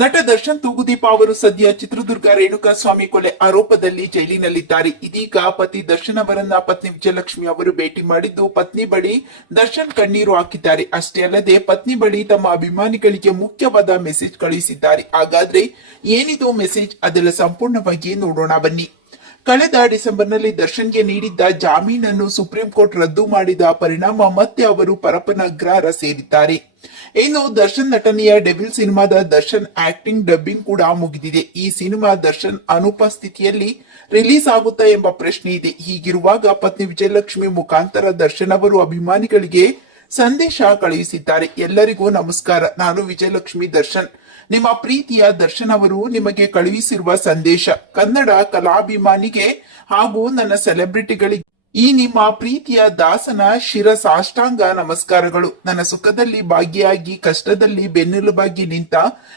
ನಟ ದರ್ಶನ್ ತೂಗುದೀಪ ಅವರು ಸದ್ಯ ಚಿತ್ರದುರ್ಗ ರೇಣುಕಾ ಸ್ವಾಮಿ ಕೊಲೆ ಆರೋಪದಲ್ಲಿ ಜೈಲಿನಲ್ಲಿದ್ದಾರೆ. ಇದೀಗ ಪತಿ ದರ್ಶನ್ ಅವರನ್ನ ಪತ್ನಿ ವಿಜಯಲಕ್ಷ್ಮಿ ಅವರು ಭೇಟಿ ಮಾಡಿದ್ದು ಪತ್ನಿ ಬಳಿ ದರ್ಶನ್ ಕಣ್ಣೀರು ಹಾಕಿದ್ದಾರೆ. ಅಷ್ಟೇ ಅಲ್ಲದೆ ಪತ್ನಿ ಬಳಿ ತಮ್ಮ ಅಭಿಮಾನಿಗಳಿಗೆ ಮುಖ್ಯವಾದ ಮೆಸೇಜ್ ಕಳುಹಿಸಿದ್ದಾರೆ ಹಾಗಾದ್ರೆ ಏನಿದು ಮೆಸೇಜ್? ಅದೆಲ್ಲ ಸಂಪೂರ್ಣವಾಗಿ ನೋಡೋಣ ಬನ್ನಿ. ಕಳೆದ ಡಿಸೆಂಬರ್ನಲ್ಲಿ ದರ್ಶನ್ಗೆ ನೀಡಿದ್ದ ಜಾಮೀನನ್ನು ಸುಪ್ರೀಂ ಕೋರ್ಟ್ ರದ್ದು ಮಾಡಿದ ಪರಿಣಾಮ ಮತ್ತೆ ಅವರು ಪರಪನ ಅಗ್ರಹಾರ ಸೇರಿದ್ದಾರೆ. ಇನ್ನು ದರ್ಶನ್ ನಟನೆಯ ಡೆಬಿಲ್ ಸಿನಿಮಾದ ದರ್ಶನ್ ಆಕ್ಟಿಂಗ್ ಡಬ್ಬಿಂಗ್ ಕೂಡ ಮುಗಿದಿದೆ. ಈ ಸಿನಿಮಾ ದರ್ಶನ್ ಅನುಪಸ್ಥಿತಿಯಲ್ಲಿ ರಿಲೀಸ್ ಆಗುತ್ತಾ ಎಂಬ ಪ್ರಶ್ನೆ ಇದೆ. ಹೀಗಿರುವಾಗ ಪತ್ನಿ ವಿಜಯಲಕ್ಷ್ಮಿ ಮುಖಾಂತರ ದರ್ಶನ್ ಅವರು ಅಭಿಮಾನಿಗಳಿಗೆ ಸಂದೇಶ ಕಳುಹಿಸಿದ್ದಾರೆ. ಎಲ್ಲರಿಗೂ ನಮಸ್ಕಾರ. ನಾನು ವಿಜಯಲಕ್ಷ್ಮಿ ದರ್ಶನ್. ನಿಮ್ಮ ಪ್ರೀತಿಯ ದರ್ಶನ್ ಅವರು ನಿಮಗೆ ಕಳುಹಿಸಿರುವ ಸಂದೇಶ. ಕನ್ನಡ ಕಲಾಭಿಮಾನಿಗೆ ಹಾಗೂ ನನ್ನ ಸೆಲೆಬ್ರಿಟಿಗಳಿಗೆ ಈ ನಿಮ್ಮ ಪ್ರೀತಿಯ ದಾಸನ ಶಿರ ಸಾಷ್ಟಾಂಗ ನಮಸ್ಕಾರಗಳು. ನನ್ನ ಸುಖದಲ್ಲಿ ಭಾಗಿಯಾಗಿ, ಕಷ್ಟದಲ್ಲಿ ಬೆನ್ನೆಲುಬಾಗಿ ನಿಂತ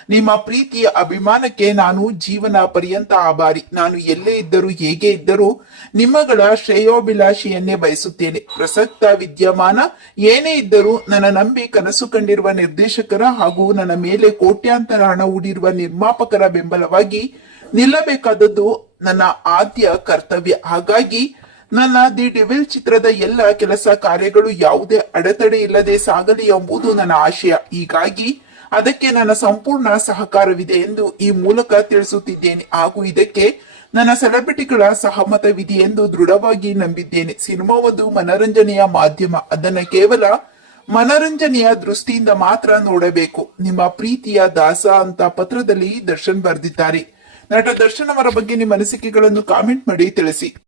ನಿಮ್ಮ ಪ್ರೀತಿಯ ಅಭಿಮಾನಕ್ಕೆ ನಾನು ಜೀವನ ಪರ್ಯಂತ ಆಭಾರಿ. ನಾನು ಎಲ್ಲೇ ಇದ್ದರೂ, ಹೇಗೆ ಇದ್ದರೂ ನಿಮ್ಮಗಳ ಶ್ರೇಯೋಭಿಲಾಷಿಯನ್ನೇ ಬಯಸುತ್ತೇನೆ. ಪ್ರಸಕ್ತ ವಿದ್ಯಮಾನ ಏನೇ ಇದ್ದರೂ ನನ್ನ ನಂಬಿ ಕನಸು ಕಂಡಿರುವ ನಿರ್ದೇಶಕರ ಹಾಗೂ ನನ್ನ ಮೇಲೆ ಕೋಟ್ಯಾಂತರ ಹಣ ಹೂಡಿರುವ ನಿರ್ಮಾಪಕರ ಬೆಂಬಲವಾಗಿ ನಿಲ್ಲಬೇಕಾದದ್ದು ನನ್ನ ಆದ್ಯ ಕರ್ತವ್ಯ. ಹಾಗಾಗಿ ನನ್ನ ದಿ ಡಿವಿಲ್ ಚಿತ್ರದ ಎಲ್ಲ ಕೆಲಸ ಕಾರ್ಯಗಳು ಯಾವುದೇ ಅಡೆತಡೆ ಇಲ್ಲದೆ ಸಾಗಲಿ ಎಂಬುದು ನನ್ನ ಆಶಯ. ಹೀಗಾಗಿ ಅದಕ್ಕೆ ನನ್ನ ಸಂಪೂರ್ಣ ಸಹಕಾರವಿದೆ ಎಂದು ಈ ಮೂಲಕ ತಿಳಿಸುತ್ತಿದ್ದೇನೆ. ಹಾಗೂ ಇದಕ್ಕೆ ನನ್ನ ಸೆಲೆಬ್ರಿಟಿಗಳ ಸಹಮತವಿದೆ ಎಂದು ದೃಢವಾಗಿ ನಂಬಿದ್ದೇನೆ. ಸಿನಿಮಾ ಒಂದು ಮನರಂಜನೆಯ ಮಾಧ್ಯಮ. ಅದನ್ನು ಕೇವಲ ಮನರಂಜನೆಯ ದೃಷ್ಟಿಯಿಂದ ಮಾತ್ರ ನೋಡಬೇಕು. ನಿಮ್ಮ ಪ್ರೀತಿಯ ದಾಸ ಅಂತ ಪತ್ರದಲ್ಲಿ ದರ್ಶನ್ ಬರೆದಿದ್ದಾರೆ. ನಟ ದರ್ಶನ್ ಅವರ ಬಗ್ಗೆ ನಿಮ್ಮ ಅನಿಸಿಕೆಗಳನ್ನು ಕಾಮೆಂಟ್ ಮಾಡಿ ತಿಳಿಸಿ.